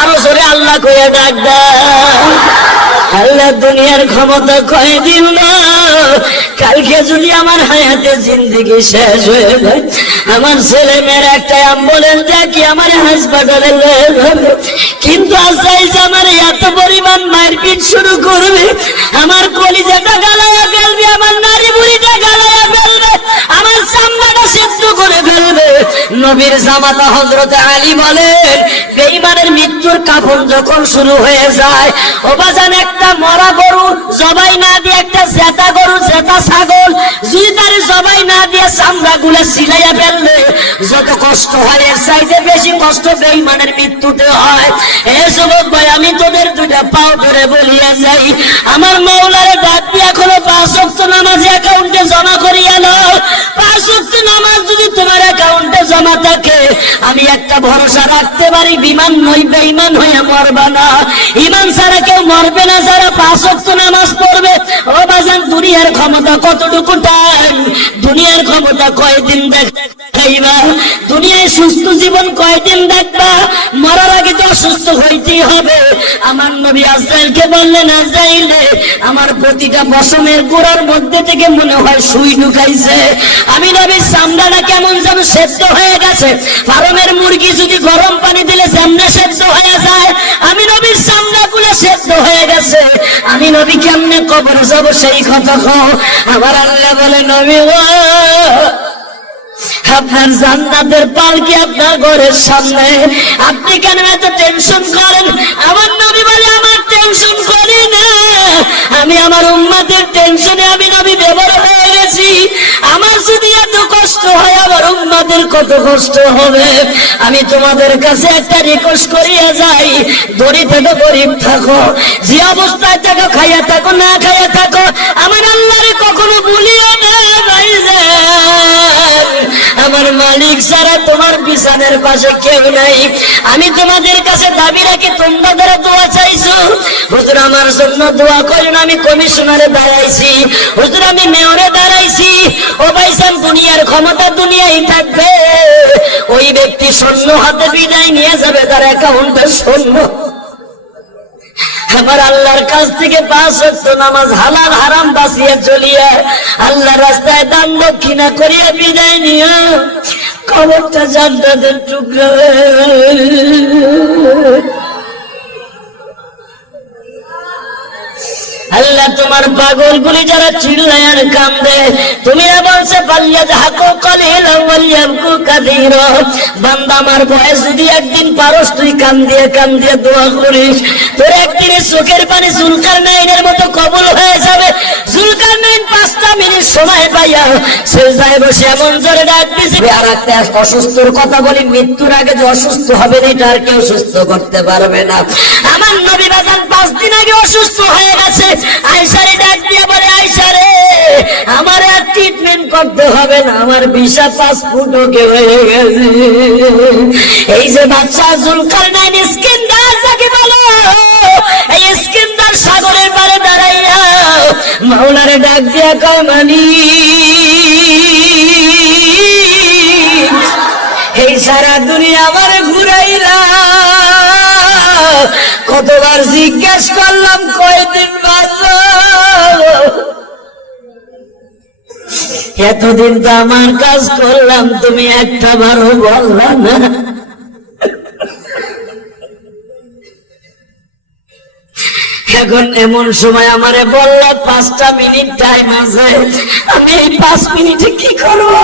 আরও আল্লাহ ডাক আল্লাহ দুনিয়ার ক্ষমতা কয়দিন না। কালকে যদি আমার হায়াতে জিন্দগি শেষ হয়ে যায়, আমার ছেলে মেয়ের একটা অ্যাম্বুলেন্স দেখি আমার হাসপাতালে লয়ে যাবে। কিন্তু যে আমার এত পরিমাণ মারপিট শুরু করবে, আমার কলিজাটা গালায়া ফেলবে আমার নারী নবীর জামাতা হজরত আলী বলেন, বেঈমানের মৃত্যুর কাফন যখন শুরু হয়ে যায় ওবাজান একটা মরা গরু, জবাই না দিয়ে একটা জেতা গরু, জেতা ছাগল, যদি জবাই না দিয়ে চামড়া গুলা সিলাইয়া ফেললে, যত কষ্ট হয়, এর চাইতে বেশি কষ্ট বেঈমানের মৃত্যুতে হয়। এ যুবক ভাই, আমি তোদের দুটা পাও ধরে বলিয়া যাই, আমার মৌলারে ডাক দিয়ে এখনও পাঁচ নামাজ অ্যাকাউন্টে জমা থাকে আমি একটা ভরসা রাখতে পারি, বিমান নই, বেঈমান হয়ে মরবে না। ইমান সারা কেউ মরবে না, যারা পাঁচ অক্ট নামাজ পড়বে। ও বাজান, দুনিয়ার ক্ষমতা কতটুকু টাইম দুনিয়ার ক্ষমতা কয়দিন দেখাইবা দুনিয়ায় সুস্থ জীবন কয়দিন দেখবা মরার আগে তো অসুস্থ হইতেই হবে। আমার নবী আজরাইলকে বললেন, আজরাইলে, আমার প্রতিটা বসমের গোড়ার মধ্যে থেকে মনে হয় সুই ঢুকাইছে। আমি নবীর চামড়াটা কেমন যেন সেদ্ধ হয়ে গেছে। ফার্মের মুরগি যদি গরম পানি দিলে যেমনে সেদ্ধ হয়ে যায়। আমি নবীর চামড়া গুলো সেদ্ধ হয়ে গেছে। আমি নবী কেমনে কবর যাব সেই কথা কও? আমার আল্লাহ বলে, নবী আপনার জান্নাতের পালকি আপনার ঘরের সামনে। আপনি কেন এত টেনশন করেন? আমার নবী বলে আমার টেনশন করি না। আমি আমার উম্মাদের টেনশনে আমি নবী ব্যবহার হয়ে গেছি। আমার যদি এত কষ্ট হয়, আমার উম্মাদের কত কষ্ট হবে? আমি তোমাদের কাছে একটা রিকোয়েস্ট করিয়া যাই। দড়ি থেকে গরিব থাকো, যে অবস্থায় থাকো, খাইয়া থাকো, না খাইয়া থাকো, আমার আল্লাহরে কখনো ভুলিও না ভাইজান আমার মালিক ছাড়া তোমার বিছানের পাশে কেউ নাই, আমি তোমাদের কাছে দাবি রাখি, তোমরা ধরে দোয়া চাইছো, হুজুর আমার জন্য দোয়া করুন, আমি কমিশনারে দাঁড়াইছি, হুজুর আমি মেয়রে দাঁড়াইছি, ও ভাইসান দুনিয়ার ক্ষমতা দুনিয়াই থাকবে, ওই ব্যক্তি শূন্য হাতে বিদায় নিয়ে যাবে, তার অ্যাকাউন্টে শূন্য আমার আল্লাহর কাছ থেকে পাঁচ ওয়াক্ত নামাজ হালাল হারাম বাঁচিয়ে চলিয়া আল্লাহ রাস্তায় দান দক্ষিণা করিয়া বিদায় নিয়া কবরটা জান্নাতের টুকরা। আল্লাহ তোমার পাগল গুলি যারা চিল্লায় আর কান্দে, তুমি বলছে আমার বয়স যদি একদিন পারস, তুই কান দিয়ে কান দিয়ে করিস। তোর একদিন চোখের পানি জুলকার নাইনের মতো হয়ে যাবে। জুলকার নাইন পাঁচটা মিনিট সময় পাইয়া সেজদায় বসে এমন জোরে ডাক আর একটা অসুস্থর কথা বলি, মৃত্যুর আগে যে অসুস্থ হবে না, এটা আর কেউ সুস্থ করতে পারবে না। আমার নবী বাজান পাঁচ দিন আগে অসুস্থ হয়ে গেছে। আইসারে ডাক দিয়ে বলে আইসারে আমার আর ট্রিটমেন্ট করতে হবে না, আমার ভিসা পাসপোর্ট ওকে হয়ে গেছে। এই যে বাচ্চা জুলকার নাইন স্কিনদার যাকে বলো, এই স্কিনদার সাগরের পারে দাঁড়াইয়া মাওলারে ডাক দিয়া কয়, মানি, এই সারা দুনিয়া আমার কতবার জিজ্ঞেস করলাম, কয়দিন এতদিন তো আমার কাজ করলাম, তুমি একটা বারও বললা না। এখন এমন সময় আমারে বলল, পাঁচটা মিনিট টাইম আছে, আমি এই পাঁচ মিনিটে কি করব?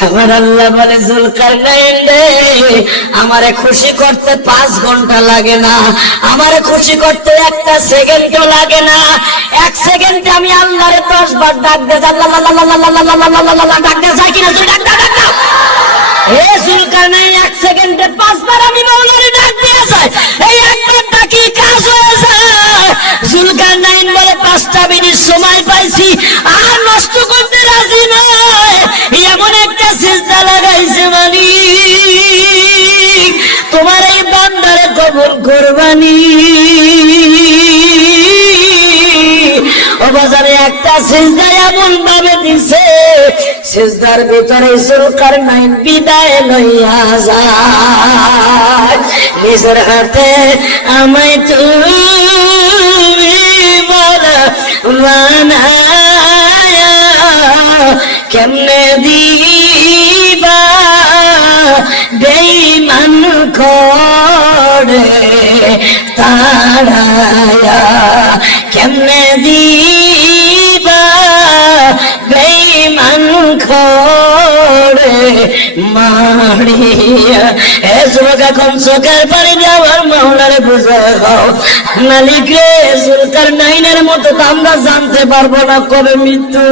আমার আল্লাহ বলে জুলকার আমারে খুশি করতে পাঁচ ঘণ্টা লাগে না আমারে খুশি করতে একটা সেকেন্ডও লাগে না এক সেকেন্ডে আমি আল্লাহরে দশ বার ডাক দে ডাক কিনা ডাক ডাক দাও এ জুলকার এক সেকেন্ডে পাঁচবার আমি মৌলারে ডাক দিয়ে যাই এই একবার বাজারে একটা সিজদায় এমন ভাবে দিছে, সিজদার ভিতরে সুরকার নাই বিদায় লইয়া যায়। নিজের হাতে আমায় তুমি বলা কেমনে দিবা? করে তারায়া। কেমনে দিবা বেইমান করে মারিয়া? এ এখন চোখের পানি দিয়ে আমার মাওলারে বুঝে দাও। মালিক রে সুলতার নাইনের মতো আমরা জানতে পারব না কবে মৃত্যু।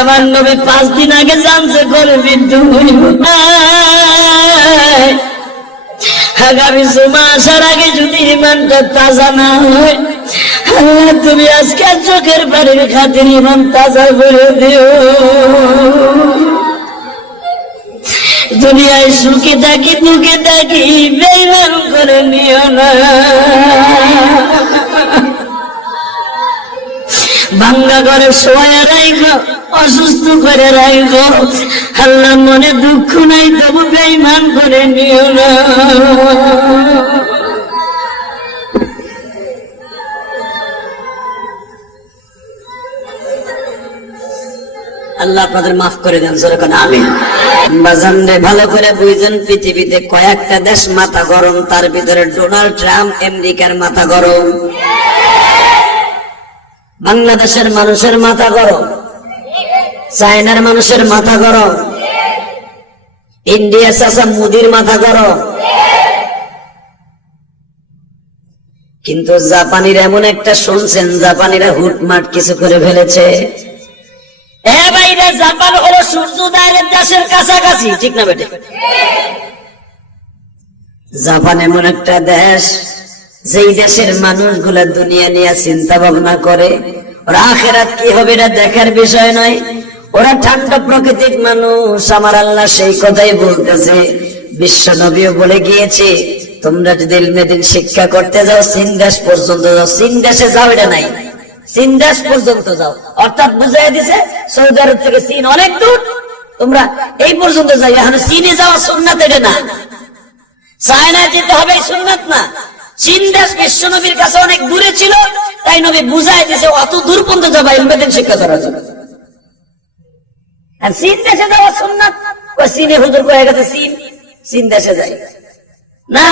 আমার নবী পাঁচ দিন আগে জানছে করে আয়, আগামী জুমা আসার আগে যদি ইমানটা তাজা না হয় তুমি আজকে চোখের বাড়ির খাতির ইমান তাজা করে দিও। দুনিয়ায় সুখে থাকি দুঃখে থাকি বেইমান করে নিও না। ভাঙ্গা ঘরে শোয়া রাইগো, অসুস্থ করে রাইগো। আল্লাহ মনে দুঃখ নাই, তবু বেইমান করে নিও না। আল্লাহ আপনাদের মাফ করে দেন যেরকম আমি বাজান রে, ভালো করে বুঝছেন পৃথিবীতে কয়েকটা দেশ মাথা গরম, তার ভিতরে ডোনাল্ড ট্রাম্প, আমেরিকার মাথা গরম। বাংলাদেশের মানুষের মাথা গরম। চায়নার মানুষের মাথা গরম। ইন্ডিয়া চাষা মুদির মাথা গরম। কিন্তু জাপানিরা এমন একটা শুনছেন, জাপানিরা হুটমাট কিছু করে ফেলেছে। জাপান হলো সূর্যোদয়ের দেশের কাছাকাছি, ঠিক না বেটে? জাপান এমন একটা দেশ যেই দেশের মানুষগুলা দুনিয়া নিয়ে চিন্তা ভাবনা করে, ওরা আখেরাত কি হবে এটা দেখার বিষয় নয়। ওরা ঠান্ডা প্রকৃতির মানুষ, আমার আল্লাহ সেই কথাই বলতেছে। বিশ্ব নবীও বলে গিয়েছে, তোমরা যদি ইলমেদিন শিক্ষা করতে যাও, চীন দেশ পর্যন্ত যাও। চীন দেশে যাও এটা নাই। চীন দেশ পর্যন্ত যাও। অর্থাৎ বুঝাই দিছে, সৌদি আরব থেকে চীন অনেক দূর। তোমরা এই পর্যন্ত যাই এখন চীনে যাওয়া সুন্নাত এটা না। চায়না যেতে হবে সুন্নাত না। চীন দেশ বিশ্ব নবীর কাছে অনেক দূরে ছিল, তাই নবী বুঝাই দিছে অত দূর পর্যন্ত যাবা ইলমেদিন শিক্ষা করার জন্য। আর চীন দেশে যাওয়া সুন্নাত, ওই চীনে হুজুর হয়ে গেছে, চীন চীন দেশে যায় না,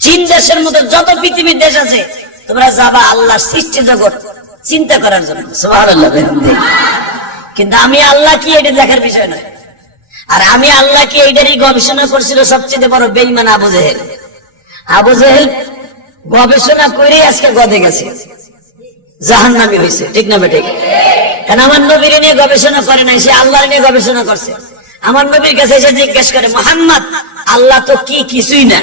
চীন দেশের মতো যত পৃথিবীর দেশ আছে, তোমরা যাবা আল্লাহ সৃষ্টি জগৎ চিন্তা করার জন্য। কিন্তু আমি আল্লাহ কি এটা দেখার বিষয় নয়। আর আমি আল্লাহ কি এইটারই গবেষণা করছিল সবচেয়ে বড় বেইমান আবু জেহেল? আবু জেহেল গবেষণা করে আজকে গদে গেছে। জাহান নামি হয়েছে, ঠিক না বেঠিক? কারণ আমার নবীর নিয়ে গবেষণা করে নাই, সে আল্লাহর নিয়ে গবেষণা করছে। আমার নবীর কাছে এসে জিজ্ঞেস করে, মোহাম্মদ, আল্লাহ তো কি কিছুই না?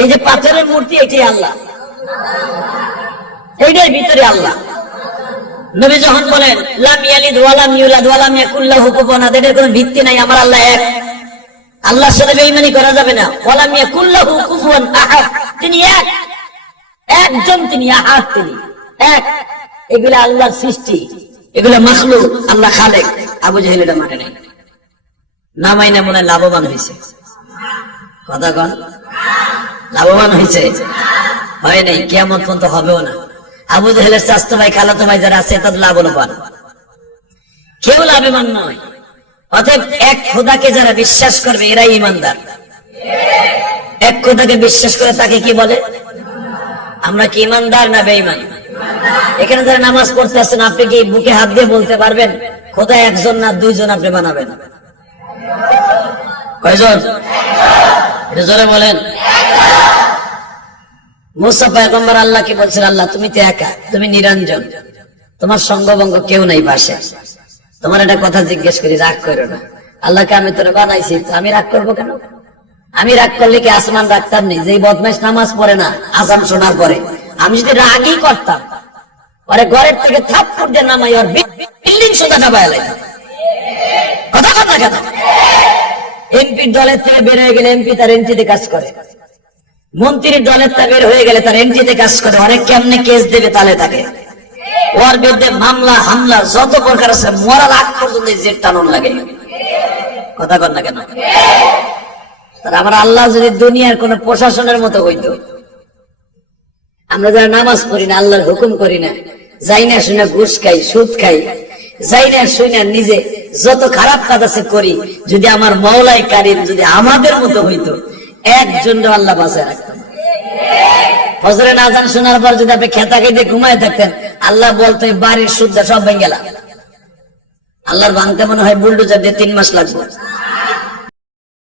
এই যে পাথরের মূর্তি, এটাই আল্লাহ। এইটাই ভিতরে আল্লাহ। নবী যখন বলেন, লাম ইয়ালিদ ওয়ালাম ইউলাদ ওয়ালাম ইয়াকুল লাহু কুফুয়ান এটার কোনো ভিত্তি নাই, আমার আল্লাহ এক। আল্লাহর সাথে বেঈমানি করা যাবে না। ওয়ালাম ইয়াকুল কুফুয়ান আহাদ। তিনি এক। একজন তিনি আহাদ তিনি। এক। এগুলা আল্লাহর সৃষ্টি। এগুলা মাখলুক, আল্লাহ খালেক। আবু জাহেল এটা মানে নাই না মাইনা মনে লাভবান হয়েছে কথা কন। লাভবান হয়েছে হয় নাই কেমন পর্যন্ত হবেও না। আবু জাহেলের স্বাস্থ্য ভাই, খালাতো ভাই যারা আছে, তাদের লাভবান কেউ লাভবান নয়। অতএব এক খোদাকে যারা বিশ্বাস করবে, এরাই ইমানদার। এক খোদাকে বিশ্বাস করে তাকে কি বলে? আমরা কি ইমানদার না বেঈমান? এখানে যারা নামাজ পড়তে আসছেন, আপনি কি বুকে হাত দিয়ে বলতে পারবেন, খোদা একজন না দুইজন আপনি বানাবেন? কয়জন? এটা জোরে বলেন। মুসা পয়গম্বর আল্লাহ কি বলছেন আল্লাহ, তুমি তো একা, তুমি নিরঞ্জন। তোমার সঙ্গভঙ্গ কেউ নাই পাশে। তোমার একটা কথা জিজ্ঞেস করি, রাগ করো না। আল্লাহকে আমি তোরা বানাইছি, তো আমি রাগ করব কেন? আমি রাগ করলে কি আসমান রাখতাম নি? যে বদমাইশ নামাজ পড়ে না আসাম শোনার পরে। আমি যদি রাগই করতাম পরে ঘরের থেকে থাপ নামাই বিল্ডিং সোজা কথা কথা কেন? এমপির দলের থেকে বের হয়ে গেলে এমপি তার এমপিতে কাজ করে। মন্ত্রীর দলের তা বের হয়ে গেলে তার এন্ট্রিতে কাজ করে। অনেক কেমনে কেস দেবে তালে তাকে? ওর বিরুদ্ধে মামলা, হামলা, যত প্রকার আছে, মরার আগ পর্যন্ত জেট টানুন লাগে। কথা কর না কেন? তার আমার আল্লাহ যদি দুনিয়ার কোন প্রশাসনের মতো হইতো, আমরা যারা নামাজ পড়ি না, আল্লাহর হুকুম করি না, যাই না শুনে ঘুষ খাই, সুদ খাই, যাই না শুনে নিজে যত খারাপ কাজ আছে করি, যদি আমার মৌলাই কারিম যদি আমাদের মতো হইতো, একজন আল্লাহ বাঁচায় রাখতাম। হজরে নাজান শোনার পর যদি আপনি খেতা খেতে ঘুমায় থাকতেন আল্লাহ বলতো বাড়ির সুদ্ধা সব ভেঙে গেলাম। আল্লাহর ভাঙতে মনে হয় বুলডোজার দিয়ে তিন মাস লাগবে।